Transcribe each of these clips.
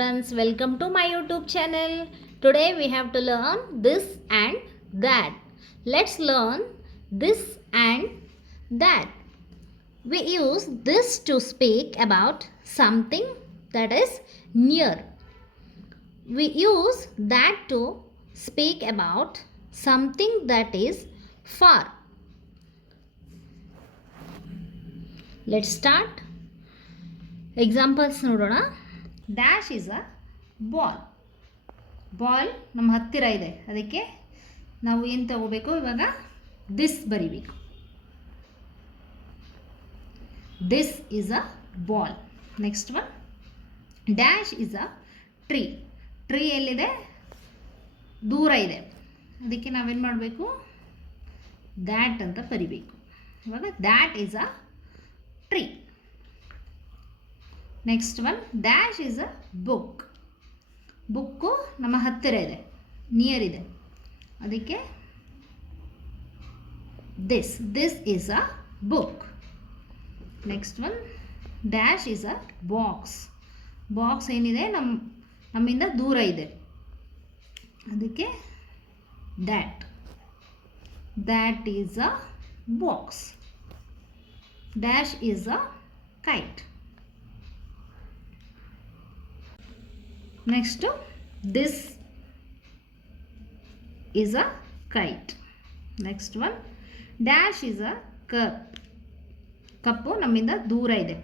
friends, welcome to my YouTube channel. Today we have to learn this and that. Let's learn this and that. We use this to speak about something that is near. We use that to speak about something that is far. Let's start. Examples ನೋಡೋಣ. Dash is a ball ನಮ್ಮ ಹತ್ತಿರ ಇದೆ, ಅದಕ್ಕೆ ನಾವು ಏನು ತಗೋಬೇಕು, ಇವಾಗ ದಿಸ್ ಬರಿಬೇಕು. This is a ball. Next one, dash is a tree ಎಲ್ಲಿದೆ, ದೂರ ಇದೆ, ಅದಕ್ಕೆ ನಾವೇನು ಮಾಡಬೇಕು, ದ್ಯಾಟ್ ಅಂತ ಬರಿಬೇಕು. ಇವಾಗ that is a tree. Next one, dash is a book ನಮ್ಮ ಹತ್ತಿರ ಇದೆ, ನಿಯರ್ ಇದೆ, ಅದಕ್ಕೆ this is a book. Next one, dash is a box ಏನಿದೆ ನಮ್ಮಿಂದ ದೂರ ಇದೆ, ಅದಕ್ಕೆ that is a box. Dash is a kite. Next, this is a kite. Next one, dash is a cup ನಮ್ಮಿಂದ ದೂರ ಇದೆ,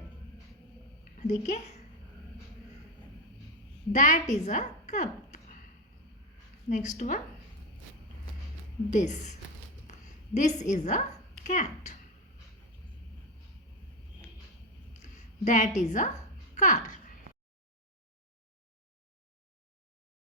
ಅದಕ್ಕೆ that is a cup. Next one, this is a cat. That is a car.